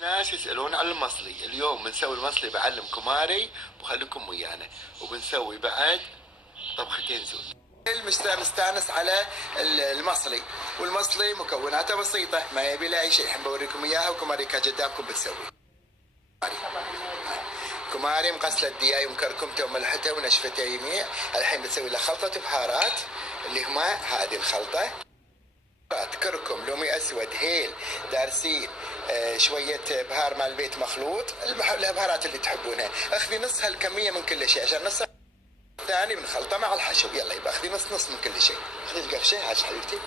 ناس يسألون عن المصلي. اليوم بنسوي المصلي بعلم كماري وخليكم ويانا، وبنسوي بعد طبختين زوز. مستانس على المصلي، والمصلي مكوناته بسيطة ما يبي له أي شيء. الحين بوريكم إياها وكماري قدامكم بتسوي. كماري مغسلة الدياي ومكركمته وملحته ونشفته يميع. الحين بتسوي له خلطة بهارات اللي هما هذه الخلطة: كركم، لومي اسود، هيل، دارسين، شويه بهار مال البيت مخلوط، البهارات اللي تحبونها. اخذي نص هالكميه من كل شيء عشان نص الثاني من خلطه مع الحشو. يلا يبا اخذي نص من كل شيء. اخذي القفشه هاج حبيبتي.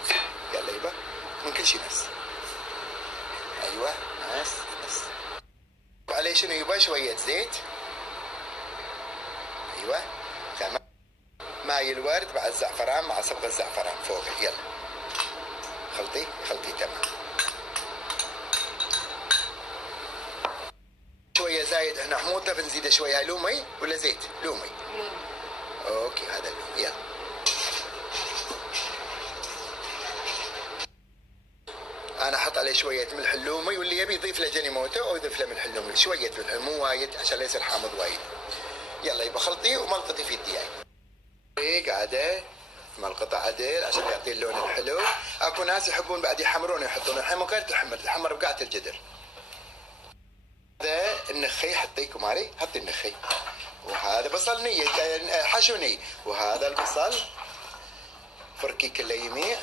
يلا يبا من كل شيء نص. ايوه نص. عليه شنو يبا؟ شويه زيت. ايوه تمام. ماي الورد مع الزعفران مع صبغ الزعفران فوقه. يلا خلطي تمام. شويه زايد هنا حموضه بنزيده شويه. هاي لومي ولا زيت؟ لومي. اوكي هذا اللومي. يلا انا احط عليه شويه ملح اللومي، واللي يبي يضيف له جنيموتو او يضيف له ملح اللومي شويه ملح، مو وايد عشان لا يصير حامض وايد. يلا يبقى خلطي وملقطي في الدياي. قاعده ملقطه عدل عشان يعطي اللون الحلو. اكو ناس يحبون بعد يحمرون يحطون. الحين مو كانت تحمر بقعه الجدر. هذا النخي حطيه كماري، حطي النخي. وهذا بصل ني حشو ني. وهذا البصل فركي كله يميع.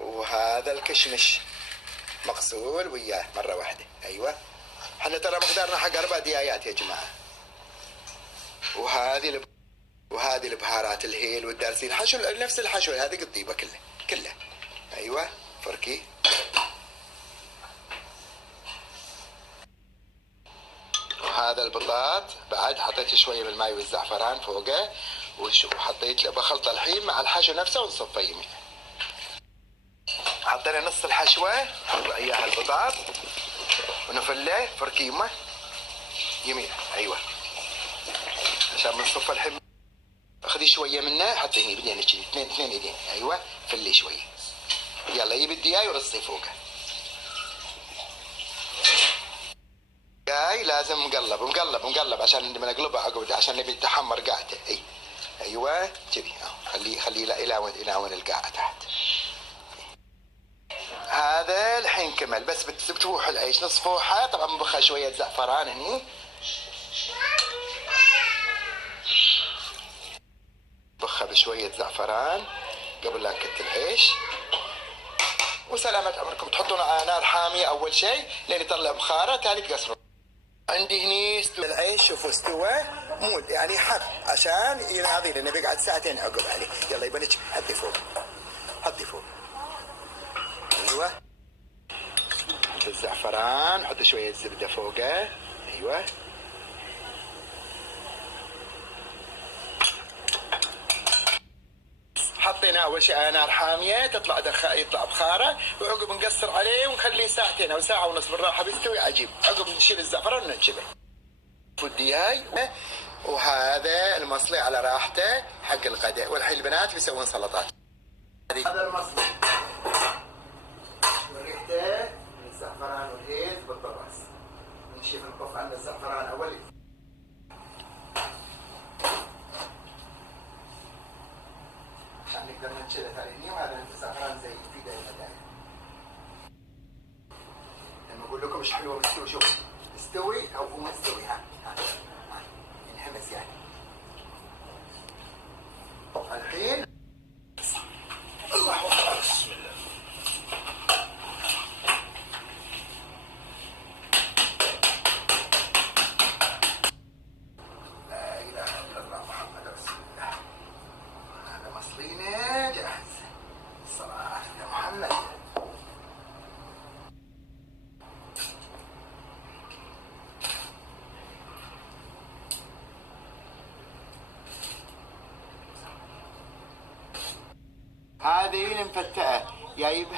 وهذا الكشمش مغسول وياه مره واحده. ايوه احنا ترى مقدارنا حق 4 ديايات يا جماعه. وهذه البهارات الهيل والدارسين حشو نفس الحشو. هذه قطيبه كله. ايوه فركي. وهذا البطاط بعد حطيت شويه من الماي والزعفران فوقه، وحطيت له بخلطه الحين مع الحشو نفسه ونصفه يمين. حطينا نص الحشوه اياها البطاط ونفله فركي يمه يمين. ايوه عشان بنصفه الحين. اخذي شويه منه حطي هني بدينا كذي اثنين ايدين. ايوه فلي شويه. يلا جيب الدياي ورصي فوقه. الدياي لازم مقلب عشان بنقلبه عقب عشان نبي تحمر قاعته. ايوه كذي خليه يلاون القاعه تحت. هذا الحين كمل. بس بتفوح العيش نص فوحه. طبعا بنبخها شويه زعفران هني. بخها بشويه زعفران قبل لا نكت العيش. وسلامة عمركم. تحطون على نار حاميه اول شيء لين يطلع بخاره، تالي تقصرون. عندي هني استوى العيش. شوفوا استوى مو يعني حب عشان يناضي لانه بيقعد ساعتين عقب عليه. يلا يبا حطي فوق. ايوه حط الزعفران، حط شويه زبده فوقه. ايوه حطينا اول شيء على نار حاميه يطلع بخاره، وعقب نقصر عليه ونخليه ساعتين او ساعه ونص بالراحه بيستوي عجيب. عقب نشيل الزعفران وننشله. فدياي. وهذا المصلي على راحته حق الغداء. والحين البنات بيسوون سلطات. هذا المصلي وريحته من الزعفران والهيل بالطراس. نشوف نقف عند الزعفران اول عشان نقدر ننشله ثاني. وهذا الزعفران زي في دايما لما اقول لكم مش حلوه مستوي. شوف استوي او مو مستوي. ها ينحمس يعني. الحين الله اكبر. بسم الله. لا اله الا الله محمد رسول الله. هذا مصلينا جاهز. الصلاة على محمد. هذه المفتقة جايبها